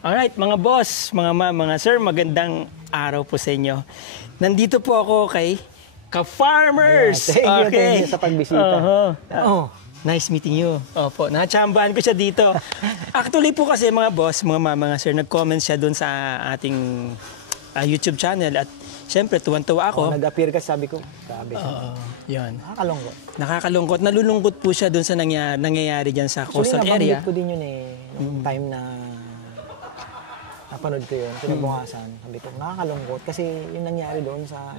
Alright, mga boss, mga ma'am, mga sir, magandang araw po sa inyo. Nandito po ako kay Ka-Farmers. Thank you sa pagbisita. Nice meeting you. Opo, natsambahan ko siya dito. Actually po kasi mga boss, mga ma'am, mga sir, nag-comment siya doon sa ating YouTube channel at siyempre tuwan-tuwa ako. Nag-appear ka, sabi ko. Sabi siya. Yan. Nakakalungkot. Nakakakalungkot. Nalulungkot po siya doon sa nangyayari dyan sa coastal area. Nabanggit ko din yun nung time na napanood ko yun, kinabukasan. Sabi ko, nakakalungkot kasi yung nangyari doon sa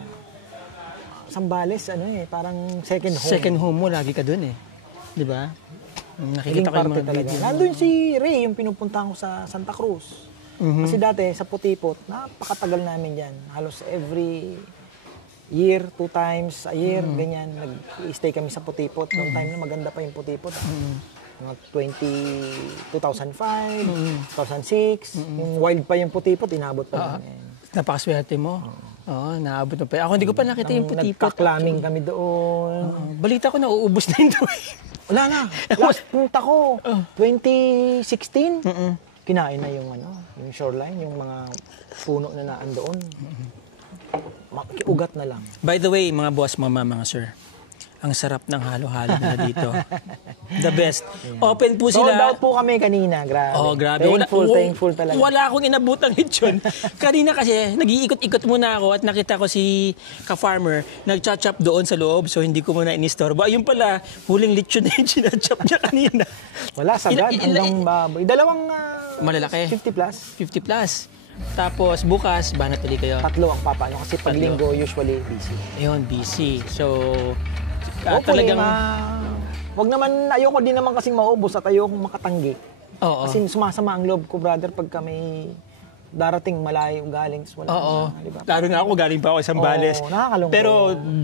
Zambales, parang second home. Second home mo, lagi ka doon Di ba? Nakikita ko yung mga video. Nandun si Ray, yung pinupuntahan ko sa Santa Cruz. Kasi dati, sa Putipot, napakatagal namin dyan. Halos every year, 2 times a year, ganyan. Nag-stay kami sa Putipot. Noong time na maganda pa yung Putipot. Mga 2005, 2006, yung wild pa yung Putipot, inabot pa namin. Napakaswerte mo. Oo, naabot mo pa. Ako hindi ko pa nakita yung Putipot. Nagka-clamming kami doon. Balita ko na uubos na yun doon. Wala na. Last punta ko, 2016, kinain na yung shoreline, yung mga puno na naan doon. Ugat na lang. By the way, mga boss, mga sir, ang sarap ng halo-halo nila dito. The best. Open po sila. Sold out po kami kanina. Grabe. Oh, grabe. Thankful talaga. Wala akong inabutang lechon. Kanina kasi, nag-iikot-ikot muna ako at nakita ko si Ka-Farmer nag-chop doon sa loob. So, hindi ko muna inistorbo. Ayun pala, huling lechon na yung sinachop niya kanina. Wala, sagad. Hanggang baboy. Dalawang malalaki. 50 plus. 50 plus. Tapos bukas, banat ulit kayo. 3 ang papano kasi pag linggo usually busy. Ayun, busy. So, talagang wag naman, ayoko din naman kasing maubos at ayoko makatanggi. Kasi sumasama ang loob ko, brother, pagka may darating malayo galing. Oo. Diba? Lalo na ako, galing pa ako sa Zambales. Nakakalungkot. Pero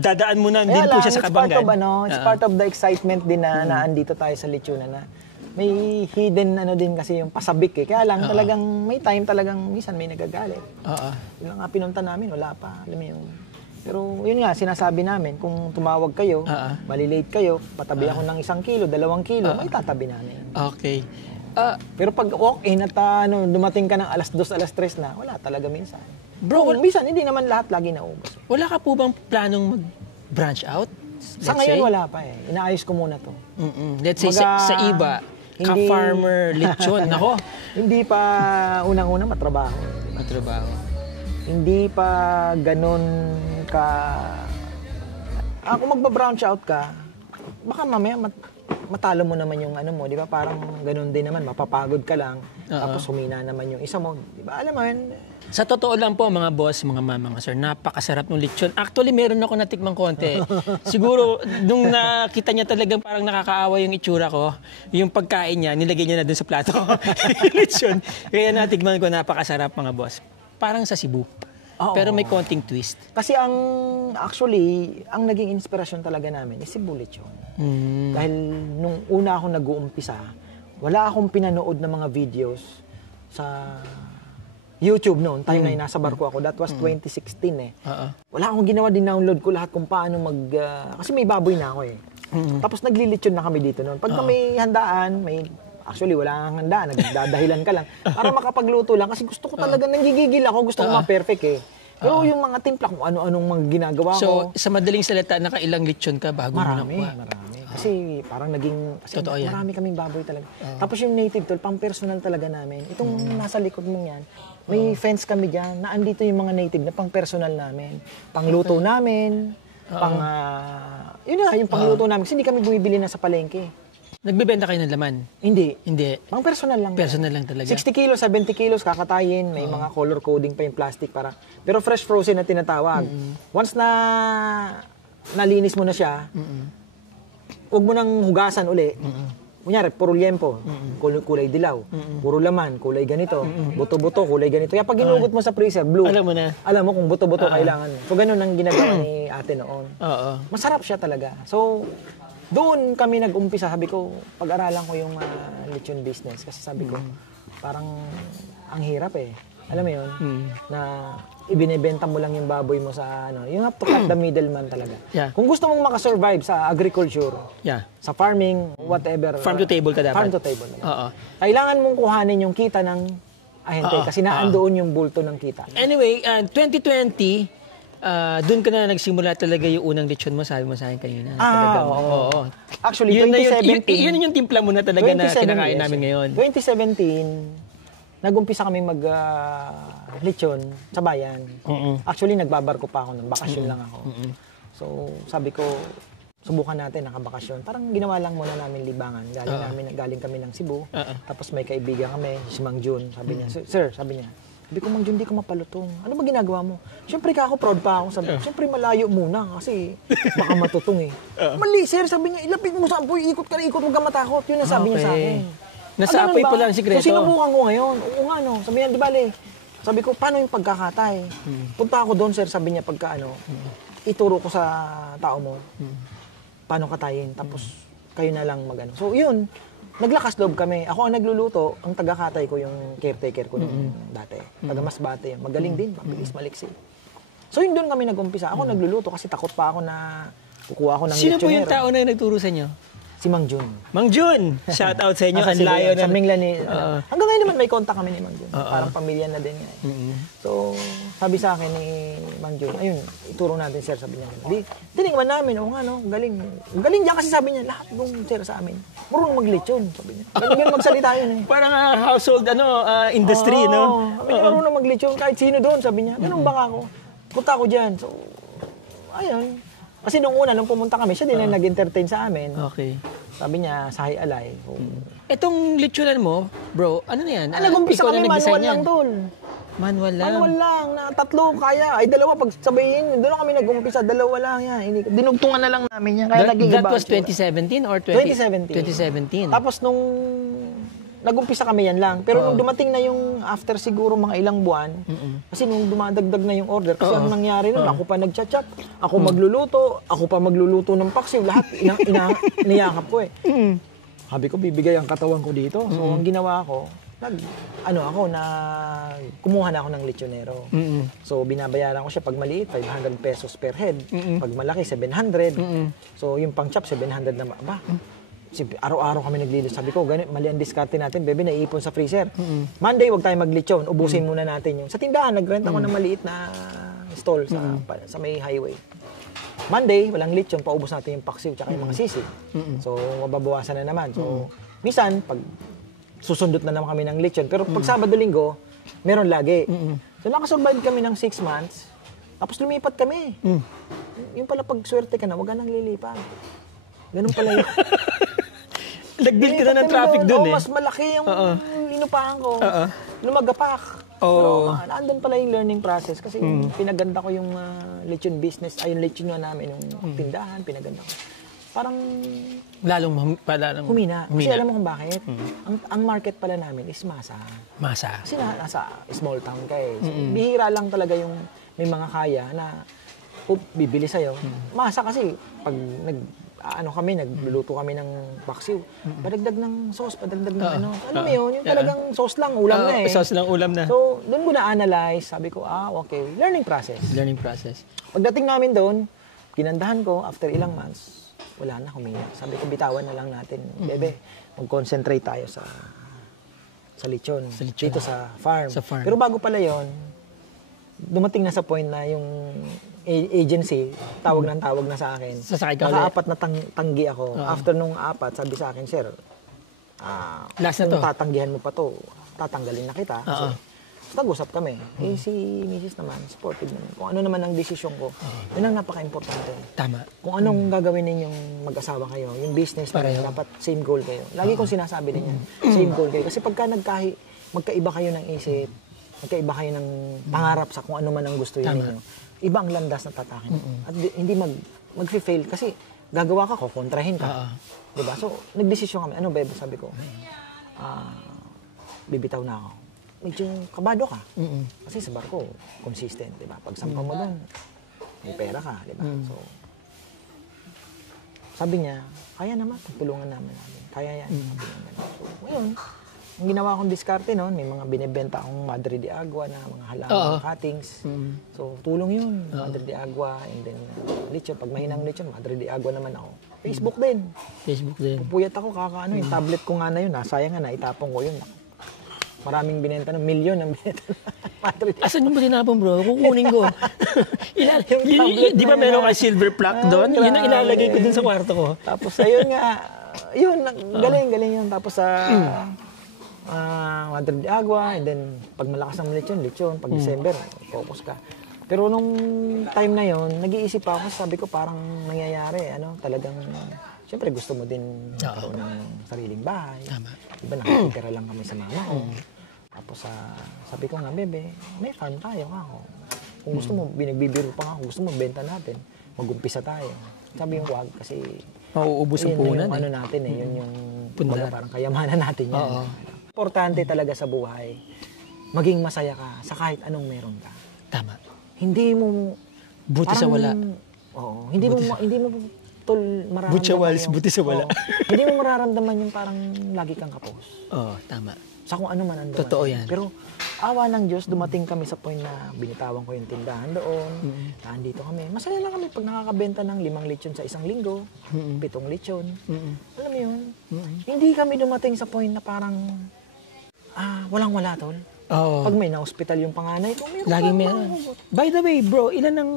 dadaan mo na din po siya sa Kabanggan. It's part of the excitement din na naandito tayo sa lechonan na may hidden din kasi yung pasabik Kaya lang talagang may time talagang minsan may nagagalit. Yung nga pinunta namin, wala pa. Alam mo yung... Pero yun nga, sinasabi namin, kung tumawag kayo, malilate kayo, patabi ako ng 1 kilo, 2 kilo, may tatabi namin. Okay. Pero pag walk-in at dumating ka ng alas 2, alas 3 na, wala talaga minsan. Bro, minsan, hindi naman lahat lagi naubos. Wala ka po bang planong mag-branch out? Sa ngayon, wala pa Inaayos ko muna to. Let's say, sa iba, Ka-Farmer lechon. Nako. Hindi pa unang-una matrabaho. Hindi pa ganun kung magba-branch out ka, baka mamaya matalo mo naman yung mo, di ba? Parang ganun din naman, mapapagod ka lang, tapos humina naman yung isa mo, di ba? Alam mo yun. Sa totoo lang po, mga boss, mga mama, mga sir, napakasarap ng lechon. Actually, meron ako natikmang konti. Siguro, nung nakita niya talagang parang nakakaawa yung itsura ko, yung pagkain niya, nilagay niya na dun sa plato ko. Lechon. Kaya natikman ko, napakasarap, mga boss. Parang sa Cebu. Pero may konting twist. Kasi ang naging inspirasyon talaga namin is Cebu lechon. Dahil nung una akong nag-uumpisa, wala akong pinanood ng mga videos sa YouTube noon. Time na nasa barko ako. That was 2016 Wala akong ginawa, din-download ko lahat kung paano kasi may baboy na ako Tapos naglilechon na kami dito noon. Pag may handaan, actually, wala kang handa. Nagdadahilan ka lang. Para makapagluto lang. Kasi gusto ko talaga, nanggigigil ako. Gusto ko ma-perfect Pero yung mga timpla, kung ano-anong mga ginagawa ko. So, sa madaling salita, nakailang lechon ka bago mo nakuha? Marami. Kasi parang Totoo yan. marami kaming baboy talaga. Tapos yung native tol, pang-personal talaga namin. Itong nasa likod mo yan, may fence kami dyan, na andito yung mga native na pang-personal namin. Pangluto namin, yun na, yung pangluto namin. Kasi hindi kami bumibili na sa palengke. Nagbebenta kayo ng laman? Hindi. Pang personal lang. Personal lang talaga. 60 kilos, 70 kilos, kakatayin. May mga color coding pa yung plastic para. Pero fresh frozen na tinatawag. Once na nalinis mo na siya, huwag mo nang hugasan uli. Kunyari, puro liempo, kulay dilaw. Puro laman, kulay ganito. Buto-buto, kulay ganito. Kaya pag ginugot mo sa freezer, blue. Alam mo na. Alam mo kung buto-buto kailangan mo. So, ganun ang ginagawa ni ate noon. Masarap siya talaga. So, doon kami nag-umpisa. Sabi ko, pag-aralan ko yung lechon business. Kasi sabi ko, parang ang hirap Alam mo yun? Na ibinebenta mo lang yung baboy mo sa you have to cut the middleman talaga. Kung gusto mong makasurvive sa agriculture, sa farming, whatever. Farm to table ka dapat. Farm to table. Kailangan mong kuhanin yung kita ng ahente kasi naandoon yung bulto ng kita. Anyway, 2020, doon ka na nagsimula talaga yung unang lechon mo, sabi mo sa akin kanina. Oo. Actually, Yun 2017. yun yung timpla mo na talaga na kinakain namin ngayon. 2017, nag-umpisa kami lechon sa bayan. Actually, nagbabarko pa ako ng bakasyon lang ako. So, sabi ko, subukan natin nakabakasyon. Parang ginawa lang muna namin libangan. Galing kami ng Cebu. Tapos may kaibigan kami, si Mang Jun. Sabi niya, Sir, sabi ko, Mang Jun, di ko mapalutong. Ano ba ginagawa mo? Siyempre ako, proud pa ako. Sabi ko, siyempre malayo muna kasi baka matutong eh. Mali, sir, sabi niya, ilapit mo sa apoy, ikot ka na ikot, huwag ka matakot. Yun ang sabi niya sa akin. Nasa apoy pa lang sikreto. So, sinubukan ko ngayon. Oo nga, no. Sabi niya, di bale. Sabi ko, paano yung pagkakatay? Punta ako doon, sir, sabi niya, ituro ko sa tao mo. Paano katayin, tapos kayo na lang magano. So yun, naglakas loob kami. Ako ang nagluluto, ang taga-katay ko yung caretaker ko nung dati. Taga-Masbate, magaling din, mabilis, maliksi. So yun doon kami nag-umpisa. Ako nagluluto kasi takot pa ako na kukuha ako ng lechonero. Sino po yung tao na nagturo sa inyo? Si Mang Jun. Mang Jun! Shout out sa inyo. Ang layo na. Sa Minglan hanggang ngayon naman may contact kami ni Mang Jun. Parang pamilya na din nga. So, sabi sa akin ni Mang Jun, ayun, ituro natin, sir, sabi niya. Tinigman namin, nga, no, galing. Galing niya kasi sabi niya, lahat ng sir sa amin, marunong mag-lechon, sabi niya. Galing magsalita yun eh. Parang household industry, no? Sabi niya, marunong mag-lechon, kahit sino doon, sabi niya. Ganun ba ako? Punta ako dyan. So, ayun. Kasi nung pumunta kami, siya din ang nag-entertain sa amin. Okay. Sabi niya, sahay alay. Itong lechonan mo, bro, ano na yan? Nag-umpisa kami manual lang, tol. Manual lang? Manual lang, na 3 kaya. Ay, 2 pag sabihin, doon kami nag-umpisa, 2 lang yan. Dinugtungan na lang namin yan. Kaya that was 2017 or 2017? Tapos nung nag-umpisa kami yan lang. Pero nung dumating na yung after siguro mga ilang buwan, kasi nung dumadagdag na yung order, kasi ang nangyari nun, ako pa nag-chat-chat, ako magluluto ng paksiw, lahat iniyakap ko eh. Sabi ko, bibigay ang katawan ko dito. So, ang ginawa ko, kumuha na ako ng lechonero. So, binabayaran ko siya pag maliit, 500 pesos per head. Pag malaki, 700. So, yung pang-chop, 700 na ba? Araw-araw kami naglilis. Sabi ko, mali ang diskarte natin, bebe, naiipon sa freezer. Monday, wag tayo maglechon. Ubusin muna natin yung. Sa tindahan, nagrent ako ng maliit na stall sa may highway. Monday, walang lechon, paubos natin yung paksiw tsaka yung mga sisig. So, mababawasan na naman. So, minsan, pag susundot na naman kami ng lechon. Pero pag Sabado-Linggo, meron lagi. So, nakasurvive kami ng 6 months. Tapos lumipat kami. Yung pala pag swerte ka na, wag ka nang lilipat. Ganun pala yun. Nag-build ka na ng traffic doon eh. Mas malaki yung inupahan ko. Lumagapak. Pero naandun pala yung learning process kasi pinaganda ko yung lechon business, yung lechon namin, yung tindahan, pinaganda ko. Parang lalong humina. Kasi alam mo kung bakit? Ang market pala namin is masa. Kasi nasa small town ka eh. So, bihira lang talaga yung may mga kaya na bibili sa'yo. Masa kasi pag nagluluto kami ng paksiw. Padagdag ng sauce, padagdag ng ano. Alam mo yun? Yung talagang sauce lang, ulam na eh. Sauce lang, ulam na. So, doon ko na-analyze. Sabi ko, okay. Learning process. Pagdating namin doon, ginandahan ko, after ilang months, wala na, humiyak. Sabi ko, bitawan na lang natin. Bebe, mag-concentrate tayo sa lechon. Dito sa farm. Pero bago pala yon, dumating na sa point na yung agency, tawag na sa akin. Naka-4 na tanggi ako. After nung 4, sabi sa akin, sir, kung tatanggihan mo pa to, tatanggalin na kita. Kasi, nag-usap kami. Si Mrs. naman, supportive naman. Kung ano naman ang desisyon ko, yun ang napaka-importante. Tama. Kung anong gagawin ninyong mag-asawa kayo, yung business na dapat same goal kayo. Lagi kong sinasabi din yan, same goal kayo. Kasi pagka magkaiba kayo ng isip, magkaiba kayo ng pangarap sa kung ano man ang gusto yun ninyo, iba ang landas na tatakin. At hindi mag-fail kasi gagawa ka, kukontrahin ka. Diba? So, nagdesisyon kami. Ano, bebe, sabi ko, bibitaw na ako. Medyo kabado ka. Kasi sa barko, consistent, diba? Pag sampa mo doon, may pera ka, diba? So, sabi niya, kaya naman, pagtulungan namin. Kaya yan. So, ngayon, ang ginawa kong diskarte noon, may mga binibenta akong Madre de Agua na mga halaman cuttings. So, tulong yun. Madre de Agua, and then lechon. Pag mahinang lechon, Madre de Agua naman ako. Facebook din. Pupuyat ako, yung tablet ko nga na yun. Nasayang nga, naitapong ko yun. Maraming binenta ng milyon ang binenta ng Madrid. Asan yung matinapon, bro? Kukunin ko. Di ba meron kay silver plaque doon? Yun ang ilalagay ko dun sa kwarto ko. Tapos ayun nga, yun, galing yun. Tapos sa Madrid de Agua, and then pag malakas ang lechon, pag December, focus ka. Pero nung time na yon, nag-iisip ako, sabi ko parang nangyayari, talagang, siyempre gusto mo din magkaroon ng sariling bahay. Tama. Diba nakikitira lang kami sa mama ko. Tapos sabi ko nga, bebe, may farm tayo ako. Kung gusto mo, binagbibiro pa nga, kung gusto mo, benta natin. Mag-umpisa tayo. Sabi yung wag kasi mauubos ang puhunan. Yun yung natin yun yung parang kayamanan natin yan. Importante talaga sa buhay, maging masaya ka sa kahit anong meron ka. Tama. Hindi mo buti sa wala. Oo, hindi mo tol mararamdaman. Buti sa wala. Hindi mo mararamdaman yung parang lagi kang kapos. Oo, tama. Sa kung ano man ando. Totoo yan. Pero awa ng Diyos, dumating kami sa point na binitawan ko yung tindahan doon. Nandito kami. Masaya lang kami pag nakakabenta ng 5 lechon sa isang linggo, 7 lechon. Alam mo yun? Hindi kami dumating sa point na parang walang-wala, tol. Oo. Pag may na-hospital yung panganay ko, laging meron. By the way, bro, ilan ang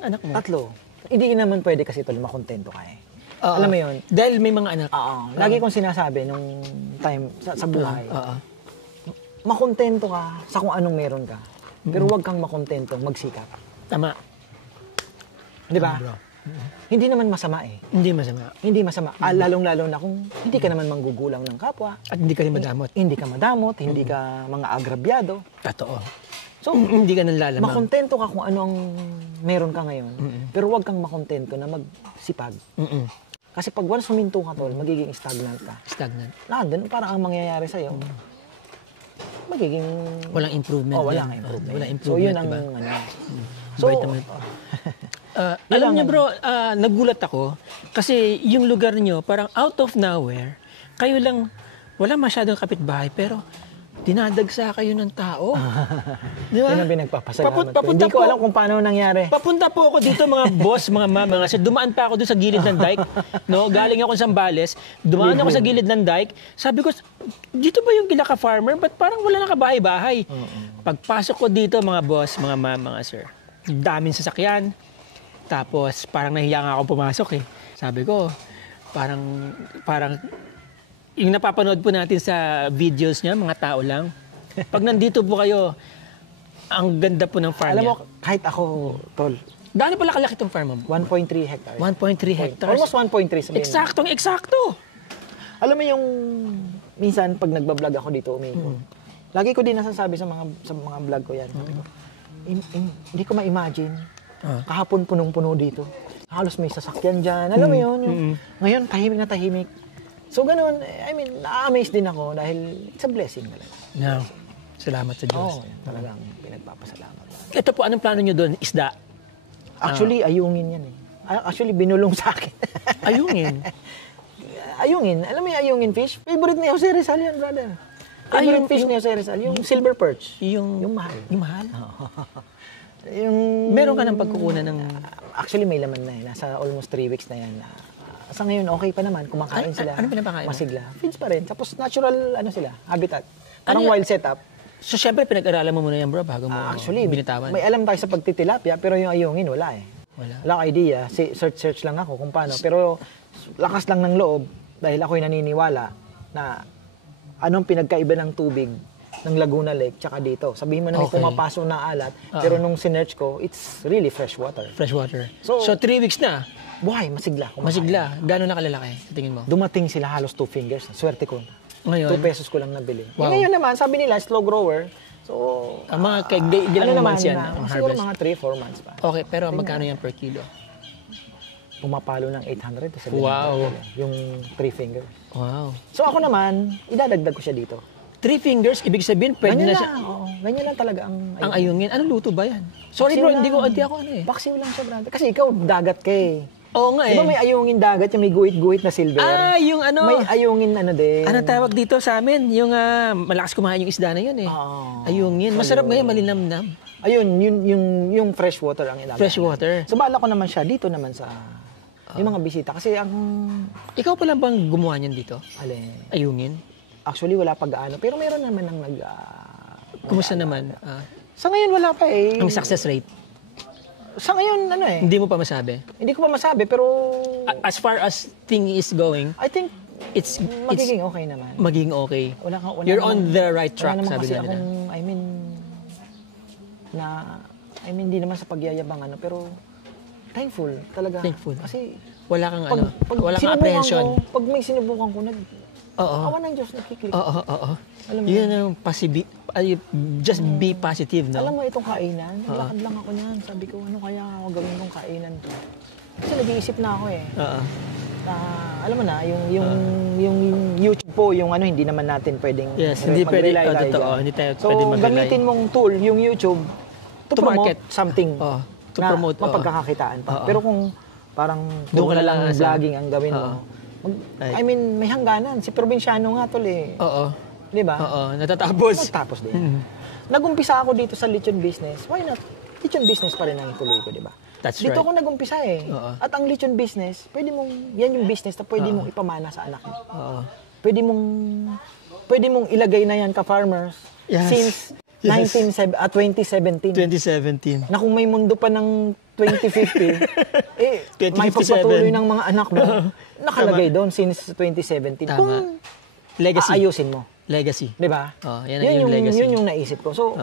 anak mo? 3. Hindi naman pwede kasi tol, makontento ka eh. Alam mo yun? Dahil may mga anak. Oo. Lagi kong sinasabi nung time sa buhay. Makontento ka sa kung anong meron ka. Pero huwag kang makontento, magsikap. Tama. Di ba? Hindi naman masama eh. Hindi masama. Hindi masama. Lalong-lalo na kung hindi ka naman manggugulang ng kapwa. At hindi ka rin madamot. Hindi ka madamot, hindi ka mga agrabyado. Totoo. So, hindi ka nalalamang. Makontento ka kung anong meron ka ngayon. Pero huwag kang makontento na magsipag. Kasi pag once huminto ka, tol, magiging stagnant ka. Stagnant. Nandun, parang ang mangyayari sa'yo, magiging... Walang improvement. Walang improvement. Walang improvement. So, yun ang... Diba? So, alam niyo bro, nagulat ako kasi yung lugar niyo parang out of nowhere, kayo lang, wala masyadong kapitbahay pero dinadagsa kayo ng tao. Di ba? Yun ang pinagpapasalamat ko. Papunta Hindi ko alam kung paano nangyari. Papunta po ako dito mga boss, mga mama, kasi dumaan pa ako doon sa gilid ng dike. No? Galing ako sa Zambales, dumaan ako sa gilid ng dike. Sabi ko, dito ba yung Kilaka Farmer? Ba't parang wala na kabahay-bahay? Pagpasok ko dito mga boss, mga mama, mga sir, daming sasakyan. Tapos parang nahiya nga ako pumasok eh. Sabi ko, parang yung napapanood po natin sa videos niya, mga tao lang. Pag nandito po kayo, ang ganda po ng farm Alam niya. mo, kahit ako, tol, Gaano pala kalaki itong farm mo? 1.3 hectares. 1.3 hectares. Almost 1.3 sabihin. Eksakto. Alam mo yung, minsan pag nagbablog ako dito, lagi ko din nasasabi sa mga vlog ko yan. Sabi ko, hindi ko ma-imagine, kahapon punong-puno dito. Halos may sasakyan dyan. Alam mo yun? Ngayon, tahimik na tahimik. So, ganun, I mean, na-amaze din ako dahil it's a blessing talaga. No. Salamat sa Diyos. Oo, talagang pinagpapasalamat. Ito po, anong plano nyo doon? Isda? Actually, ayungin yan eh. Actually, binulong sa akin. Ayungin? Ayungin. Alam mo yung ayungin fish? Favorite ni Jose Rizal yan, brother. Favorite fish ni Jose Rizal, yung silver perch. Yung mahal. Yung mahal? Yung... Meron ka ng pagkukunan ng... Actually, may laman na eh. Nasa almost 3 weeks na yan. Sa ngayon, okay pa naman. Kumakain sila. Ano pinapakain mo? Masigla. Feeds pa rin. Tapos natural, sila, habitat. Parang wild setup. So, syempre, pinag-aralan mo muna yan, bro, bago mo actually, binitawan. May alam tayo sa pagtitilapia, pero yung ayungin, wala eh. Wala akong idea. Search lang ako kung paano. Pero lakas lang ng loob dahil ako'y naniniwala na anong pinagkaiba ng tubig ng Laguna Lake tsaka dito. Sabihin mo na may pumapasok na alat, pero nung sinearch ko, it's really fresh water. Fresh water. So 3 weeks na? Buhay, masigla. Masigla. Gano'n na kalalaki sa tingin mo? Dumating sila halos 2 fingers. Swerte ko. Ngayon? 2 pesos ko lang nabili. Wow. Ngayon naman, sabi nila, slow grower. So, mga ilang months yan ang siguro harvest? mga 3-4 months pa. Okay, pero magkano yan per kilo? Pumapalo ng 800 to 700. Wow. Yung 3 fingers. Wow. So ako naman, idadagdag ko siya dito. 3 fingers, ibig sabihin, pwede ganyan na siya. Oo, ganyan lang talaga ang ayungin. Anong luto ba yan? Sorry Paksiw bro, lang. hindi ako ano eh. Paksiw lang siya, brother. Kasi ikaw, dagat ka eh. Oo nga eh. Di ba may ayungin dagat, yung may guhit-guhit na silver? Yung ano. May ayungin din. Anong tawag dito sa amin? Yung malakas kumain yung isda na yun eh. Ayungin. Masarap ngayon, malinamnam. Ayun, yung fresh water ang ilalim. Fresh water. So bala ko naman siya dito naman sa yung mga bisita. Kasi ang... Ikaw pa lang bang gumawa niyan dito? Alin? Ayungin? Actually, wala pa gaano. Pero meron naman ang Kumusta naman? Sa ngayon, wala pa eh. Ang success rate? Sa ngayon, ano eh. Hindi mo pa masabi? Hindi ko pa masabi, pero... As far as thing is going, I think, it's magiging okay naman. magiging okay. Wala You're on the right track, wala naman sabi kasi nga nila. hindi naman sa pagyayabang, pero thankful talaga. Thankful. Kasi, Wala kang wala kang sinubukan apprehension. pag may sinubukan ko, Oo. awa ng Diyos, nagkiklik. Oo. Alam mo, Yun ang just be positive, no? alam mo itong kainan, naglakad lang ako niyan. Sabi ko, ano kaya ako gawin tong kainan to? Kasi nag-iisip na ako eh. Oo. Alam mo na, yung YouTube po, hindi naman natin pwedeng Yes, hindi pwede. mag-rely tayo Totoo, dyan. hindi tayo So, pwede mag-rely. gamitin mong tool, yung YouTube, to promote market. something To na promote, mapagkakakitaan pa. Oo. Pero kung parang Doon ka puro na lang lang sa- vlogging ang gawin mo, Right. may hangganan. Si probinsyano nga tol eh. Oo. Di ba? Oo. Natatapos. Magtapos din. Nag-umpisa ako dito sa lechon business. Why not? Lechon business pa rin ang ituloy ko, di ba? That's Dito right. ako nag-umpisa eh. Oo. At ang lechon business, yan yung business na pwede mong ipamana sa anak mo. Oo. Pwede mong ilagay na yan ka-farmers Yes. since 2017. 2017. Na kung may mundo pa ng 2050, may 2057. pagpatuloy ng mga anak mo, nakalagay doon since 2017. Tama. Kung Legacy. aayusin mo. Legacy. Di ba? Yan ang yung legacy. Yun yung naisip ko. So,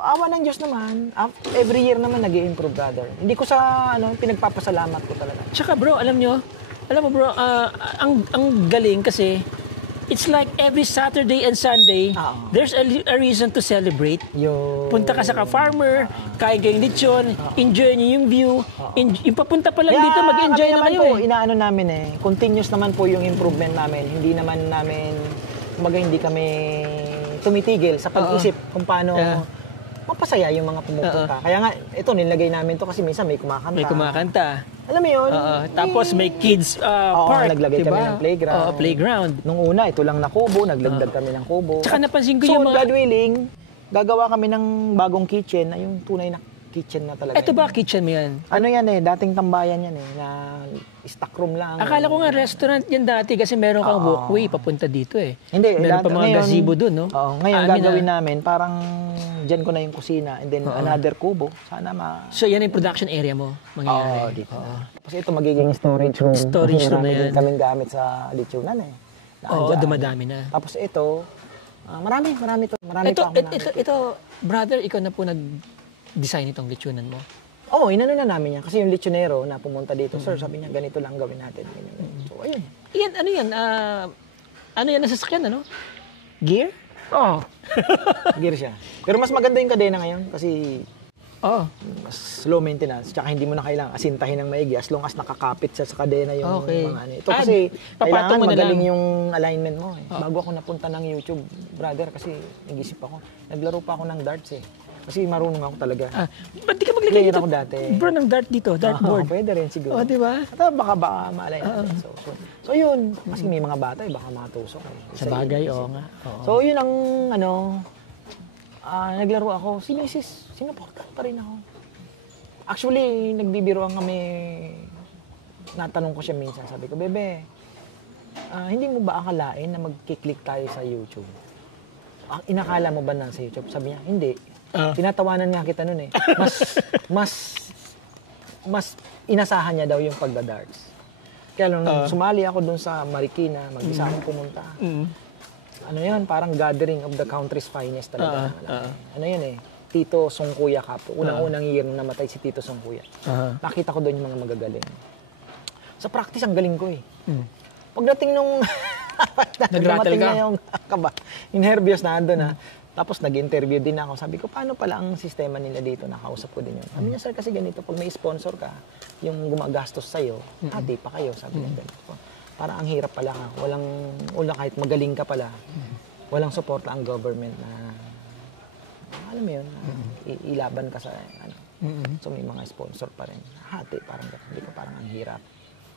awa ng Diyos naman, every year naman nag-i-improve, brother. Hindi ko sa pinagpapasalamat ko talaga. Tsaka bro, alam mo bro, ang galing kasi it's like every Saturday and Sunday, there's a reason to celebrate. Punta ka sa ka-farmer, kain kayong lechon, enjoy nyo yung view. Yung papunta pa lang dito, mag-enjoy na kayo Inaano namin continuous naman po yung improvement namin. Hindi naman namin, hindi kami tumitigil sa pag-isip kung paano mapasaya yung mga pumupunta. Kaya nga, ito nilagay namin to kasi minsan may kumakanta. May kumakanta. Alam mo yun? Tapos may kids park, naglagay diba? kami ng playground. Playground. Nung una, ito lang na kubo, naglagdag kami ng kubo. Tsaka napansin ko So, yung mga... God willing, gagawa kami ng bagong kitchen, na yung tunay na kitchen na talaga. Ito ba kitchen mo yan? Ano yan dating tambayan yan na stock room lang. Akala ko nga restaurant yan dati kasi meron kang walkway papunta dito eh. Hindi, meron pa mga gazebo doon, no? Ngayon gagawin namin, parang dyan ko na yung kusina and then another kubo. Sana So yan yung production area mo mangyayari? Dito. Kasi ito magiging storage room. Storage room na yan. Kaming gamit sa lechonan dumadami na. Tapos ito, marami to. Marami pa ako ito, brother, ikaw na po nag-design itong lechonan mo? Inano na namin yan. Kasi yung lechonero na pumunta dito, sir, sabi niya, ganito lang gawin natin. So, ayun. Yan, ano yan? Ano yan na sasakyan, ano? Gear? Gear siya. Pero mas maganda yung kadena ngayon kasi mas low maintenance. Tsaka hindi mo na kailangan asintahin ng maigi as long as nakakapit siya sa kadena yung mga ano. Ito kasi kailangan magaling yung alignment mo. Bago ako napunta ng YouTube, brother, kasi nag-isip ako. Naglaro pa ako ng darts eh. Kasi marunong ako talaga. Ba't di ka maglagay dito? Ako dati. Bro, ng dart dito, dartboard. Pwede rin siguro. Di ba? At baka ma-align natin. So yun, kasi may mga bata baka matusok. Sa bagay, nga. So yun ang naglaro ako. Si Mrs. Sinuportan pa rin ako. Actually, nagbibiroan kami. Natanong ko siya minsan. Sabi ko, Bebe, hindi mo ba akalain na magkiklik tayo sa YouTube? Inakala mo ba na sa YouTube? Sabi niya, hindi. Tinatawanan nga kita nun eh. Mas inasahan niya daw yung pagda-darts. Kaya nung sumali ako dun sa Marikina, mag-isa akong pumunta. Ano yun? Parang gathering of the country's finest talaga. Ano yun eh? Tito Songkuya Cup. Unang-unang year na namatay si Tito Songkuya. Nakita ko doon yung mga magagaling. Sa practice, ang galing ko eh. Pagdating nung... Nag-rattle ka? Yung nervyos na andun ha. Tapos nag-interview din ako. Sabi ko, paano pala ang sistema nila dito? Nakausap ko din yun. Sabi niya, sir, kasi ganito, pag may sponsor ka, yung gumagastos sa'yo, hati pa kayo. Sabi niya, ganito. Parang ang hirap pala ka. Wala kahit magaling ka pala, walang suporta ang government na, alam mo yun, ilaban ka sa, so may mga sponsor pa rin. Hati, parang hindi ka parang ang hirap.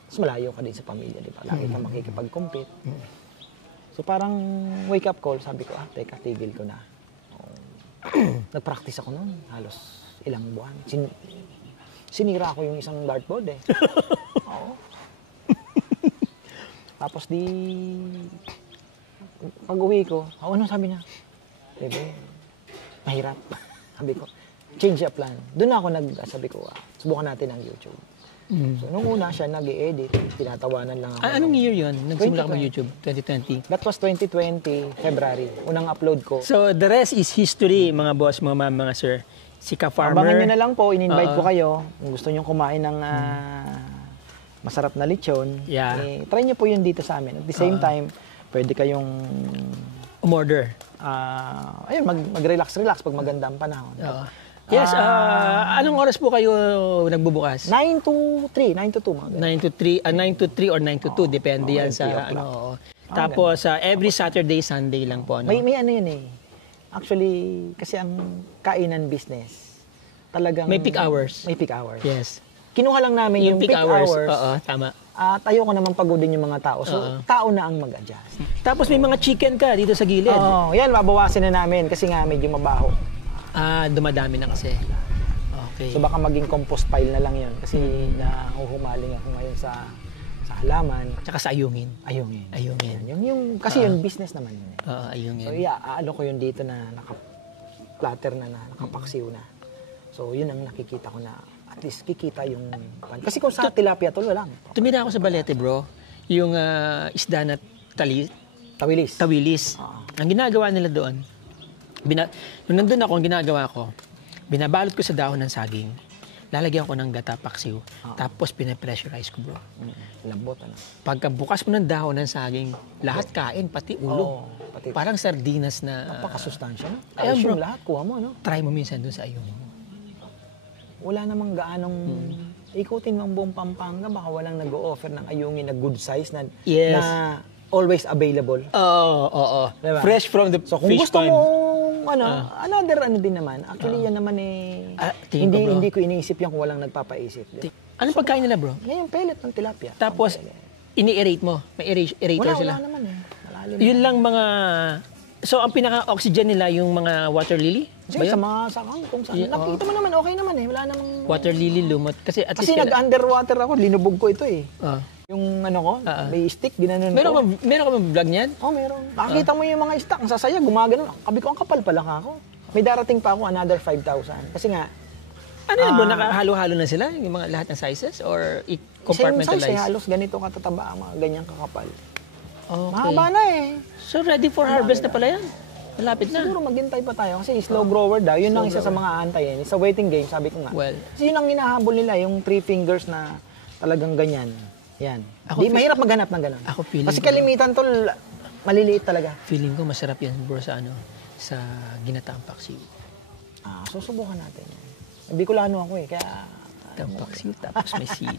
Tapos malayo ka din sa pamilya, di ba? Lagi ka makikipag-compete. So parang wake up call, sabi ko, teka, tigil ko na. Nag-practice ako noon, halos ilang buwan. Sinira ko yung isang dartboard eh. Oo. Tapos pag-uwi ko, ano sabi niya? Bebe, mahirap. Sabi ko, change the plan. Doon ako sabi ko, subukan natin ang YouTube. So, nung una siya nag-i-edit, tinatawanan lang ako. Anong year yun? Nagsimula ka mag-YouTube? 2020? That was 2020, February. Unang upload ko. So, the rest is history, mga boss, mga ma'am, mga sir. Si Ka-Farmer. Abangan nyo na lang po, in-invite ko kayo. Kung gusto nyo kumain ng masarap na lechon, try nyo po yun dito sa amin. At the same time, pwede kayong umorder. Ayun, mag-relax pag maganda ang panahon. Yes, anong oras po kayo nagbubukas? 9 to 3, 9 to 2 mga ganun. 9 to 3 or 9 to 2, depende yan sa ano. Tapos every Saturday, Sunday lang po. Ano? May ano yun eh. Actually, kasi ang kainan business, talagang may peak hours. May peak hours. Yes. Kinuha lang namin yung peak hours. Oo, tama. At ayoko naman pagodin yung mga tao. So, tao na ang mag-adjust. Tapos may mga chicken ka dito sa gilid. Yan, mabawasan na namin kasi nga medyo mabaho. Dumadami na kasi. Okay. So baka maging compost pile na lang yun kasi nahuhumaling ako ngayon sa halaman. Tsaka sa ayungin. Ayungin. Kasi yung business naman yun. Ayungin. So aalo ko yun dito na naka-platter na nakapaksiw na. So yun ang nakikita ko na at least kikita yung kasi kung sa tilapia tol wala. Tumira ako sa Balete bro. Yung isda na tawilis. Ang ginagawa nila doon, nung nandun ako, ang ginagawa ko, binabalot ko sa dahon ng saging, lalagyan ko ng gata paksiw, tapos pinapressurize ko, bro. Lambot, ano? Pagka bukas mo ng dahon ng saging, lahat kain, pati ulo. Parang sardinas na... Napakasustansya, no? Ayun, bro. Lahat, kuha mo, no? Try mo minsan dun sa ayungin mo. Wala namang gaanong... Ikutin mo ang buong Pampanga, baka walang nag-o-offer ng ayungin na good size na always available. Oo. Diba? Fresh from the so, kung fish gusto pond. mo, another din naman. Actually, yan naman hindi ko iniisip yan kung walang nagpapaisip. Anong pagkain nila, bro? Ngayon, pellet ng tilapia. Tapos, ini-aerate mo. May aerator sila. Wala naman eh. Malalim. Yun lang mga... So, ang pinaka-oxygen nila, yung mga water lily? Sa mga sakang, kung saan. Nakita mo naman, okay naman eh. Wala namang... Water lily, lumot. Kasi nag-underwater ako, linubog ko ito eh. Yung ano ko, may stick, ginanon ko. Meron ka bang vlog niyan? Meron. Nakita mo yung mga stock, ang sasaya, gumagano. Sabi ko, ang kapal pala ka ako. May darating pa ako, another 5,000. Kasi nga... Ano yan bro, nakahalo-halo na sila? Yung mga lahat ng sizes? Or compartmentalized? Same size, halos ganito katataba, mga ganyang kakapal. Okay. Mahaba na eh. So ready for harvest na pala yan? Malapit na. Siguro maghintay pa tayo kasi slow grower daw. Yun lang isa sa mga antayin. Sa waiting game, sabi ko nga. Well, kasi yun ang hinahabol nila, yung 3 fingers na talagang ganyan. Yan. Di mahirap maghanap ng ganun. Kasi kalimitan tol, maliliit talaga. Feeling ko masarap yan bro sa sa ginataang paksiw. Susubukan natin. Bicolano ako eh, kaya... Paksiw tapos may sili.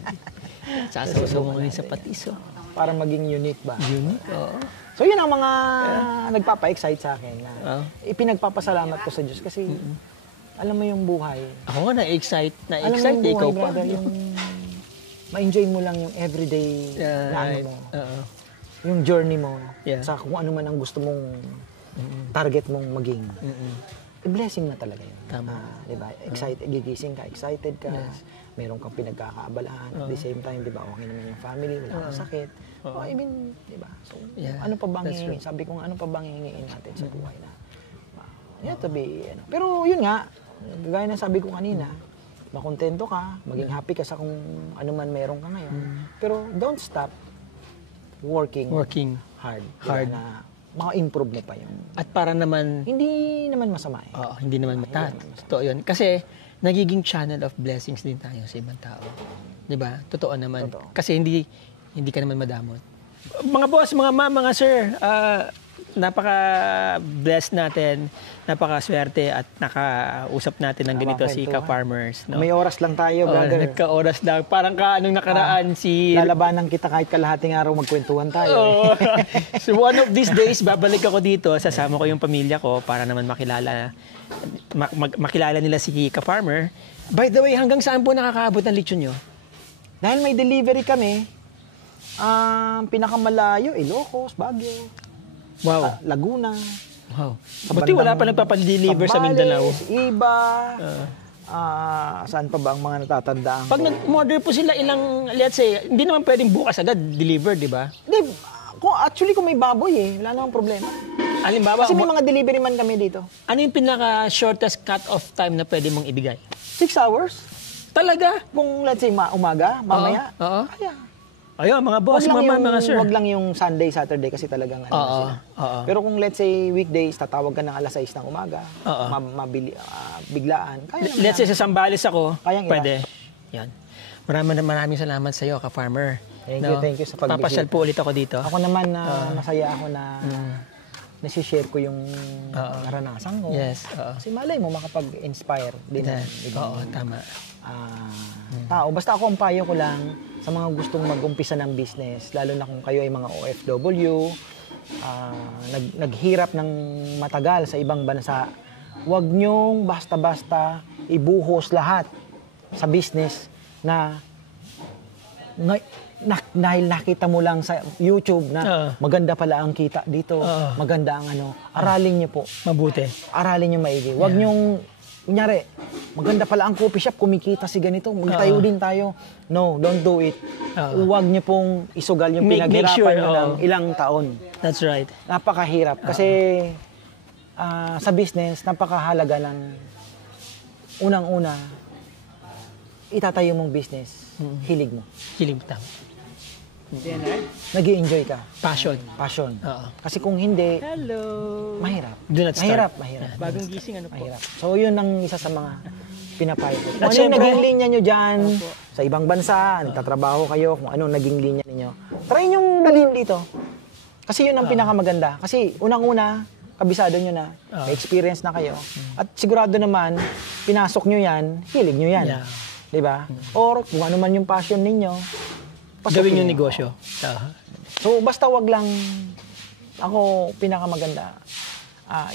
Sasawaw mo rin sa patis. Para maging unique ba? Unique, oo. So yun ang mga nagpapa-excite sa akin na ipinagpapasalamat ko sa Diyos kasi alam mo yung buhay. Ako nga na-excite. Alam mo yung buhay, brother, yung ma-enjoy mo lang yung everyday na ano mo. Yung journey mo sa kung ano man ang gusto mong target mong maging. Blessing na talaga yun. Tama. Diba? Gigising ka, excited ka. Yes. Meron kang pinagkakaabalahan. At the same time, diba, okay naman yung family, wala kang sakit. I mean, diba? So, ano pa bang hingin? Sabi ko nga, ano pa bang hingin natin sa buhay na? To be, Pero yun nga, gaya na sabi ko kanina, makontento ka, maging happy ka sa kung ano man meron ka ngayon. Pero don't stop working hard. Na maka-improve mo pa yun. At para naman... Hindi naman masama eh. Oo, hindi naman totoo yun. Kasi nagiging channel of blessings din tayo sa ibang tao. Diba? Totoo naman. Totoo. Kasi hindi ka naman madamot. Mga boss, mga ma'am, mga sir, napaka-blessed natin, napaka-swerte at nakausap natin ng ganito si Ka-Farmers. No? May oras lang tayo, brother. Nagka-oras lang. Parang anong nakaraan lalabanan kita kahit kalahating araw magkwentuhan tayo. So one of these days, babalik ako dito, sasama ko yung pamilya ko para naman makilala nila si Ka-Farmer. By the way, hanggang saan po nakakaabot ng lechon nyo? Dahil may delivery kami, pinakamalayo, Ilocos, Baguio. Wow. Laguna. Wow. Buti wala pa nagpapadeliver sa Mindanao. Iba. Saan pa ba ang mga natatandaan Pag nag-order po sila let's say, hindi naman pwedeng bukas agad deliver, di ba? Hindi, Actually, kung may baboy wala namang problema. Halimbawa, Kasi may mga delivery man kami dito. ano yung pinaka-shortest cut-off time na pwede mong ibigay? 6 hours. Talaga? Kung let's say umaga, mamaya. Oo. Kaya. Ayun, mga boss, mga sir. Wag lang yung Sunday, Saturday kasi talagang ano na sila. Pero kung let's say weekdays, tatawag ka ng alas 6 ng umaga, biglaan. Kaya naman Let's say sa Sambales ako, Kayang pwede. Yan. Maraming salamat sa iyo, ka-farmer. Thank you sa pagbisita. Papasyal po ulit ako dito. Ako naman, masaya ako na nasi-share ko yung naranasan ko. Yes. Kasi malay mo, makapag-inspire din ng ibang Tama. tao. Basta ako ang payo ko lang sa mga gustong mag-umpisa ng business, lalo na kung kayo ay mga OFW, naghirap ng matagal sa ibang bansa, huwag nyong basta-basta ibuhos lahat sa business na dahil nakita mo lang sa YouTube na maganda pala ang kita dito, maganda ang aralin niyo po. Mabuti. Aralin niyo maigi. Huwag nyong, kunyari, maganda pala ang coffee shop, kumikita si ganito, magtayo din tayo. No, don't do it. Huwag niyo pong isugal yung pinaghirapan niyo ng ilang taon. That's right. Napakahirap. Kasi sa business, napakahalaga ng unang-una, itatayo mong business, hilig mo. Hilig tama. Nag-i-enjoy ka. Passion. Kasi kung hindi, mahirap. Do not start. Mahirap. Bagong gising, ano po? Mahirap. So, yun ang isa sa mga pinapayo ko. Kung At anong syempre, naging linya nyo dyan, sa ibang bansa, nagtatrabaho kayo, kung anong naging linya ninyo, try nyong dalhin dito. Kasi yun ang pinakamaganda. Kasi unang-una, kabisado nyo na, may experience na kayo. At sigurado naman, pinasok nyo yan, hilig nyo yan. Diba? Or kung ano man yung passion ninyo, gawin yung negosyo. So, basta wag lang, ako, pinakamaganda,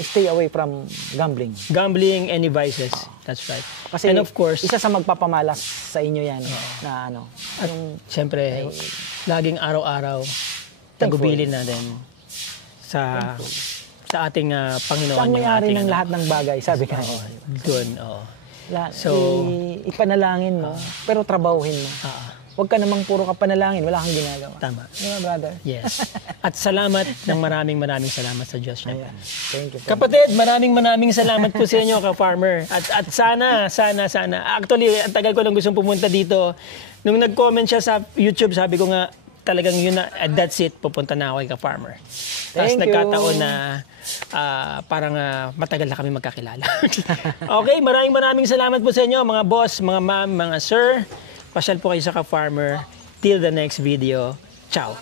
stay away from gambling. Gambling, any vices. That's right. Kasi, and of course, isa sa magpapamalas sa inyo yan, na yung, siyempre, laging araw-araw, tagubilin natin sa ating Panginoon. saan may-ari ng lahat ng bagay, sabi ka. Doon, So, ipanalangin mo, pero trabahuhin mo. Huwag ka namang puro ka panalangin, wala kang ginagawa. Tama. Diba, brother? Yes. At salamat ng maraming salamat sa Diyos. Thank you. Kapatid, maraming salamat po sa inyo, ka-farmer. At sana. Actually, ang tagal ko nang gustong pumunta dito. Nung nag-comment siya sa YouTube, sabi ko nga, talagang yun na, that's it, pupunta na ako kay ka-farmer. Tapos nagkataon na parang matagal na kami magkakilala. Okay, maraming salamat po sa inyo, mga boss, mga ma'am, mga sir. Pasyal po kayo sa ka-farmer. Till the next video. Ciao.